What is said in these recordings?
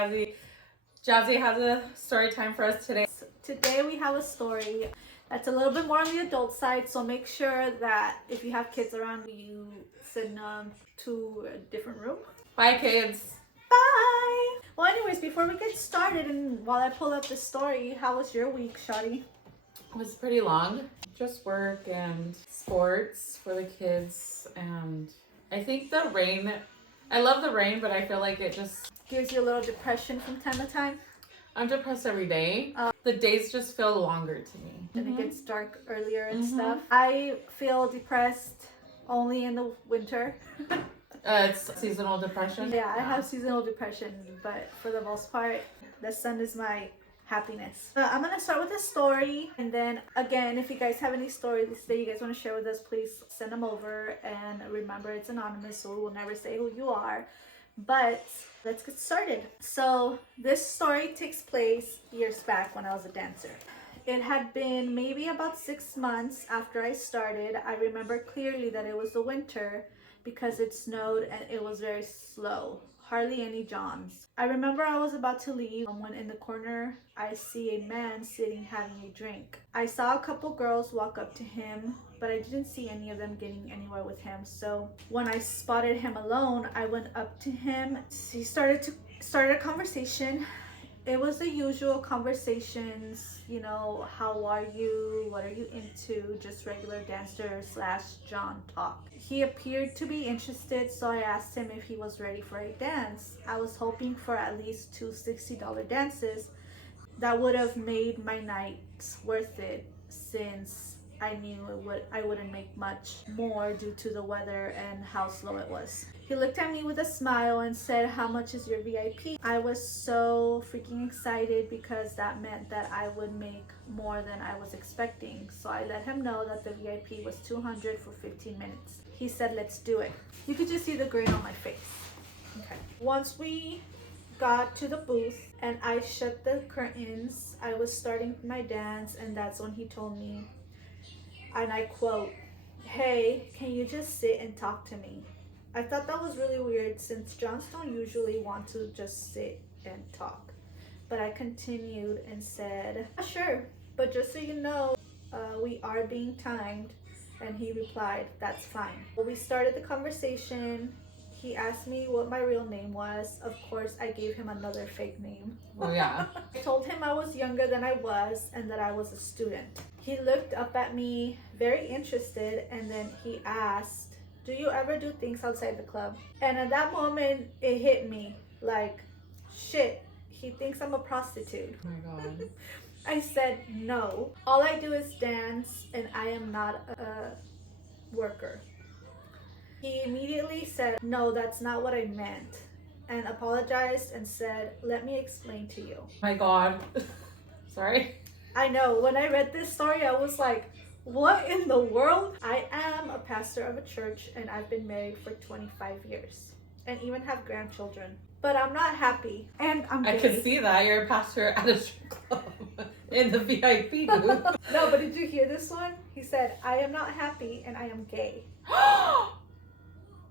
Jazzy. Jazzy has a story time for us today. Today we have a story that's a little bit more on the adult side, so make sure that if you have kids around, you send them to a different room. Bye, kids. Bye! Well, anyways, before we get started, and while I pull up the story, how was your week, Shawty? It was pretty long. Just work and sports for the kids. And I think the rain, I love the rain, but I feel like it just, Gives you a little depression from time to time. I'm depressed every day. The days just feel longer to me. And it gets dark earlier and stuff. I feel depressed only in the winter. It's seasonal depression. Yeah, I have seasonal depression, but for the most part, the sun is my happiness. I'm gonna start with a story, and then again, if you guys have any stories that you guys want to share with us, please send them over. And remember, it's anonymous, so we will never say who you are. But let's get started. So this story takes place years back when I was a dancer. It had been maybe about 6 months after I started. I remember clearly that it was the winter because it snowed and it was very slow. Hardly any Johns. I remember I was about to leave when in the corner I see a man sitting having a drink. I saw a couple girls walk up to him, but I didn't see any of them getting anywhere with him. So when I spotted him alone, I went up to him. He started a conversation. It was the usual conversations, you know, how are you? What are you into? Just regular dancer / John talk. He appeared to be interested, so I asked him if he was ready for a dance. I was hoping for at least two $60 dances. That would have made my nights worth it, since I knew I wouldn't make much more due to the weather and how slow it was. He looked at me with a smile and said, "How much is your VIP?" I was so freaking excited because that meant that I would make more than I was expecting. So I let him know that the VIP was $200 for 15 minutes. He said, "Let's do it." You could just see the grin on my face. Okay. Once we got to the booth and I shut the curtains, I was starting my dance, and that's when he told me, and I quote, "Hey, can you just sit and talk to me?" I thought that was really weird since Johns don't usually want to just sit and talk. But I continued and said, "Sure, but just so you know, we are being timed." And he replied, "That's fine." Well, we started the conversation. He asked me what my real name was. Of course, I gave him another fake name. Oh, yeah. I told him I was younger than I was and that I was a student. He looked up at me, very interested, and then he asked, "Do you ever do things outside the club?" And at that moment, it hit me like, shit, he thinks I'm a prostitute. Oh my God. I said, "No. All I do is dance, and I am not a worker." He immediately said, "No, that's not what I meant," and apologized and said, "Let me explain to you." My God. Sorry. I know, when I read this story, I was like, what in the world? I am a pastor of a church, and I've been married for 25 years and even have grandchildren. But I'm not happy, and I'm gay. I can see that. You're a pastor at a strip club in the VIP booth. No, but did you hear this one? He said, "I am not happy and I am gay."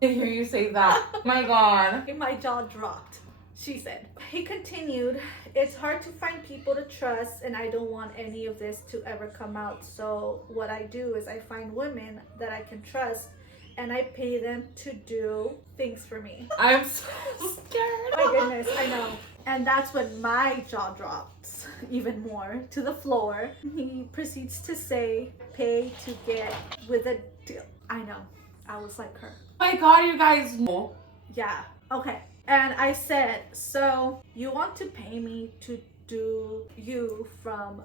I hear you say that. My God. My jaw dropped. She said. He continued, "It's hard to find people to trust, and I don't want any of this to ever come out. So what I do is I find women that I can trust, and I pay them to do things for me." I'm so scared. My goodness, I know. And that's when my jaw drops even more to the floor. He proceeds to say, "Pay to get with a deal." I know. I was like her. My God, you guys know. Yeah. Okay. And I said, "So you want to pay me to do you from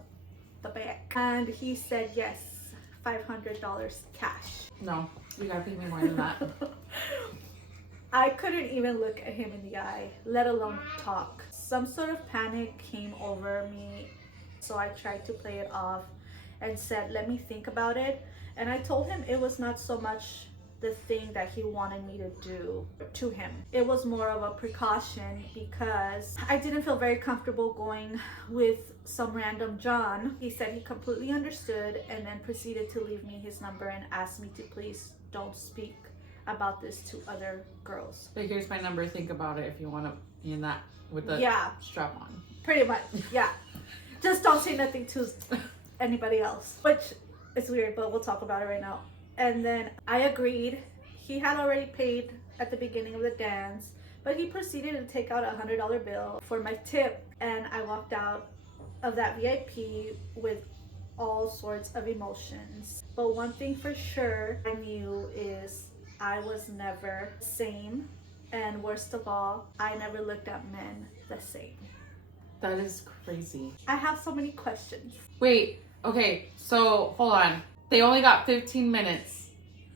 the back?" And he said, "Yes, $500 cash." No, you gotta pay me more than that. I couldn't even look at him in the eye, let alone talk. Some sort of panic came over me, so I tried to play it off and said, "Let me think about it." And I told him it was not so much the thing that he wanted me to do to him. It was more of a precaution because I didn't feel very comfortable going with some random John. He said he completely understood and then proceeded to leave me his number and asked me to please don't speak about this to other girls. But here's my number. Think about it if you want to be in that with the strap on. Pretty much, yeah. Just don't say nothing to anybody else, which is weird, but we'll talk about it right now. And then I agreed. He had already paid at the beginning of the dance, but he proceeded to take out a $100 bill for my tip, and I walked out of that VIP with all sorts of emotions. But one thing for sure I knew is I was never the same, and worst of all, I never looked at men the same. That is crazy. I have so many questions. Wait, okay, so hold on. They only got 15 minutes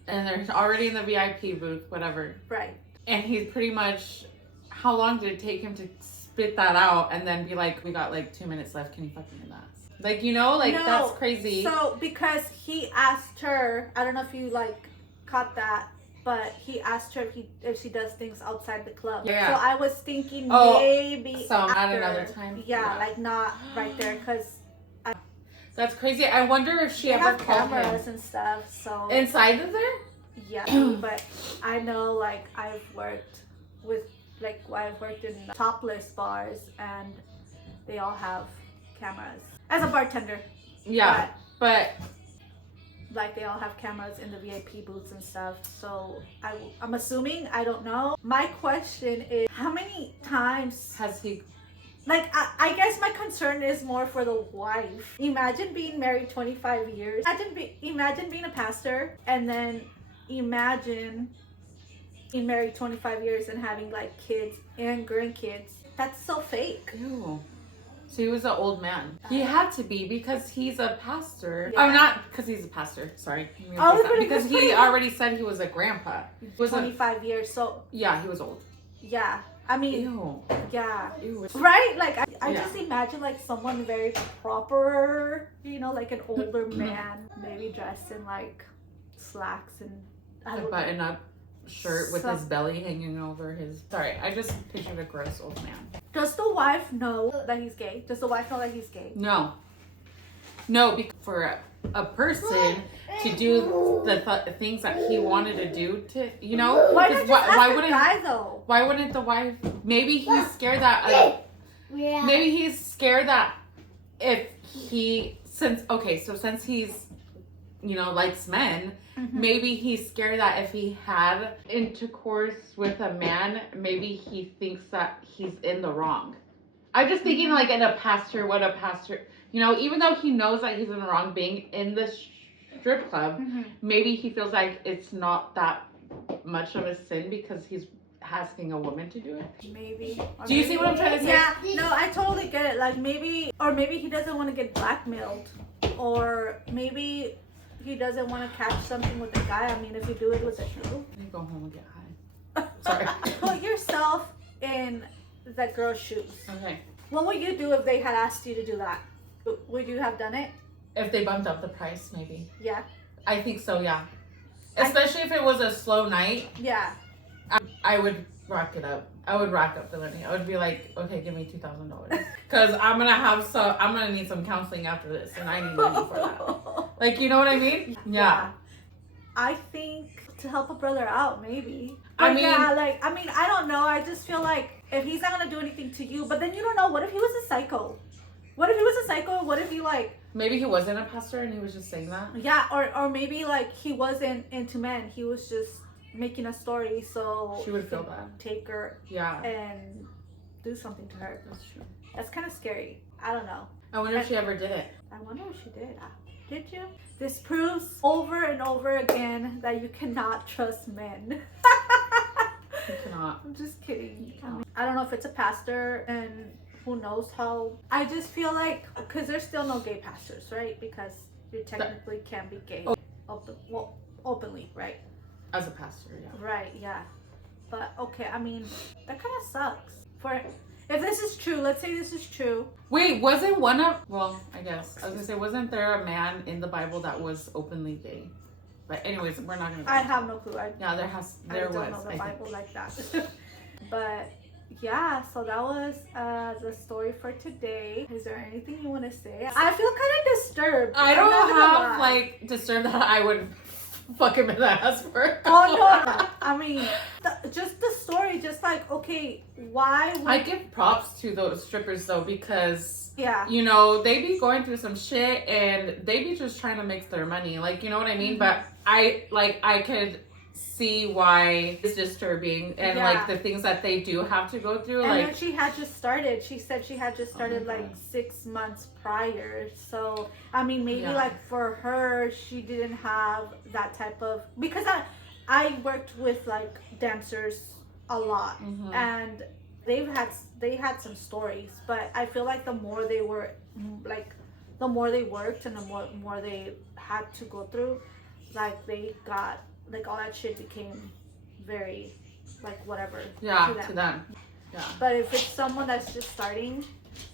and they're already in the VIP booth, whatever. Right. And he's pretty much, how long did it take him to spit that out and then be like, we got like 2 minutes left, can you fuck me in that? Like, you know, like, no, that's crazy. So, because he asked her, I don't know if you like caught that, but he asked her if she does things outside the club. Yeah. So I was thinking maybe so after, at another time. Yeah, like not right there, because that's crazy. I wonder if she ever have called cameras him and stuff. So inside of there. yeah, but I know, like, I've worked in topless bars, and they all have cameras. As a bartender. Yeah, but like, they all have cameras in the VIP booths and stuff. So I'm assuming, I don't know. My question is, how many times has he? Like, I guess my concern is more for the wife. Imagine being married 25 years. Imagine being a pastor, and then imagine being married 25 years and having like kids and grandkids. That's so fake. Ew. So he was an old man. He had to be because he's a pastor. Yeah. Oh, not because he's a pastor. Sorry. Because he already said he was a grandpa. He was 25 years. So yeah, he was old. yeah. I mean, Ew. yeah. Ew. Right? Like, I Yeah. just imagine like someone very proper, you know, like an older man, maybe dressed in like slacks and A button-up shirt with his belly hanging over his. Sorry, I just pictured a gross old man. Does the wife know that he's gay? Does the wife know that he's gay? No. No, because for a person to do the things that he wanted to do to, you know, Why not just ask wouldn't the guy though? why wouldn't the wife? Maybe he's scared that. Maybe he's scared that if he since he's, you know, likes men. Mm-hmm. Maybe he's scared that if he had intercourse with a man, maybe he thinks that he's in the wrong. I'm just thinking like what a pastor, you know, even though he knows that he's in the wrong being in the strip club, Mm-hmm. maybe he feels like it's not that much of a sin because he's asking a woman to do it. Maybe. Do you see what I'm trying to say? Yeah, no, I totally get it. Like, maybe he doesn't want to get blackmailed, or maybe he doesn't want to catch something with the guy. I mean, if you do it with a shoe. You go home and get high. Sorry. Put yourself in that girl's shoes. Okay. What would you do if they had asked you to do that? Would you have done it? If they bumped up the price, maybe. Yeah. I think so, yeah. Especially if it was a slow night. Yeah. I would rack it up. I would rack up the money. I would be like, okay, give me $2,000. Because I'm going to need some counseling after this. And I need money for that. Like, you know what I mean? Yeah. I think to help a brother out, maybe. I But mean- yeah, like, I don't know. I just feel like if he's not going to do anything to you, but then you don't know. What if he was a psycho? What if he was a psycho? What if he like... Maybe he wasn't a pastor and he was just saying that. Yeah, or maybe like he wasn't into men. He was just making a story so She would he feel could bad. take her Yeah. and do something to her. That's true. That's kind of scary. I don't know. I wonder if she ever did it. I wonder if she did. Did you? This proves over and over again that you cannot trust men. You cannot. I'm just kidding. I don't know if it's a pastor, and who knows how. I just feel like, because there's still no gay pastors, right? Because you technically can be gay openly, right? As a pastor, yeah. Right, yeah. But okay, I mean, that kind of sucks. If this is true, let's say this is true. Wait, wasn't I guess. I was going to say, wasn't there a man in the Bible that was openly gay? But anyways, we're not going to. I have no clue. Yeah, there I don't know the Bible like that. But yeah, so that was the story for today. Is there anything you want to say? I feel kind of disturbed. I don't I'm not gonna have lie. like disturbed that I would fuck him in the ass for a Oh couple. no! I mean, just the story, just like okay, why? Would, I give props to those strippers though, because yeah, you know they be going through some shit and they be just trying to make their money. Like, you know what I mean? But I could see why it's disturbing and Yeah. like the things that they do have to go through. and Like, then she had just started. She said she had just started my like God. 6 months prior. So I mean, maybe Yeah. like for her, she didn't have that type of because I worked with like dancers a lot, Mhm. and they had some stories, but I feel like the more they were like the more they worked and the more they had to go through, like they got like all that shit became very like whatever yeah, to them. to them. Yeah. But if it's someone that's just starting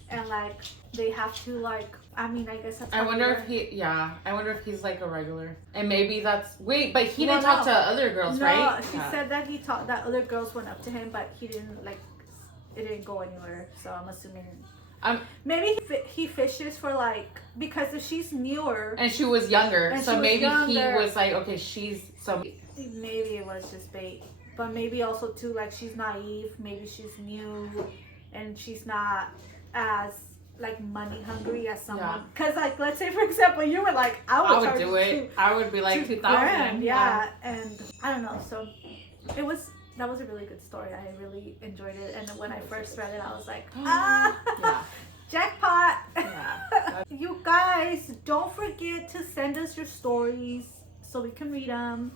and like they have to like I mean I guess that's I how wonder they if I wonder if he's like a regular. And maybe that's wait, but he Well, didn't talk no. to other girls, no, right? she Yeah. said that he taught that other girls went up to him, but he didn't like it didn't go anywhere. So I'm assuming maybe he fishes for like because if she's newer, And she was younger, And so she was maybe he younger. was like, okay, she's some. maybe it was just bait. But maybe also too like she's naive. Maybe she's new, and she's not as like money hungry as someone. Yeah. Because like let's say for example you were like I I would would do it. I would be like 2,000. Yeah, and I don't know. So that was a really good story. I really enjoyed it, and when I first read it, I was like, Yeah. jackpot! Yeah. You guys, don't forget to send us your stories so we can read them.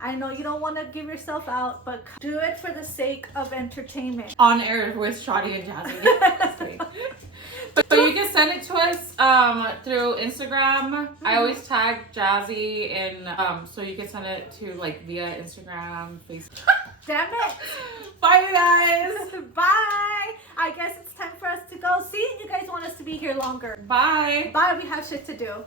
I know you don't want to give yourself out, but do it for the sake of entertainment. On air with Shawty and Jazzy. So you can send it to us through Instagram. I always tag Jazzy and so you can send it to like via Instagram, Facebook. Damn it! Bye, you guys. Bye! I guess it's time for us to go. See, you guys want us to be here longer. Bye. Bye, we have shit to do.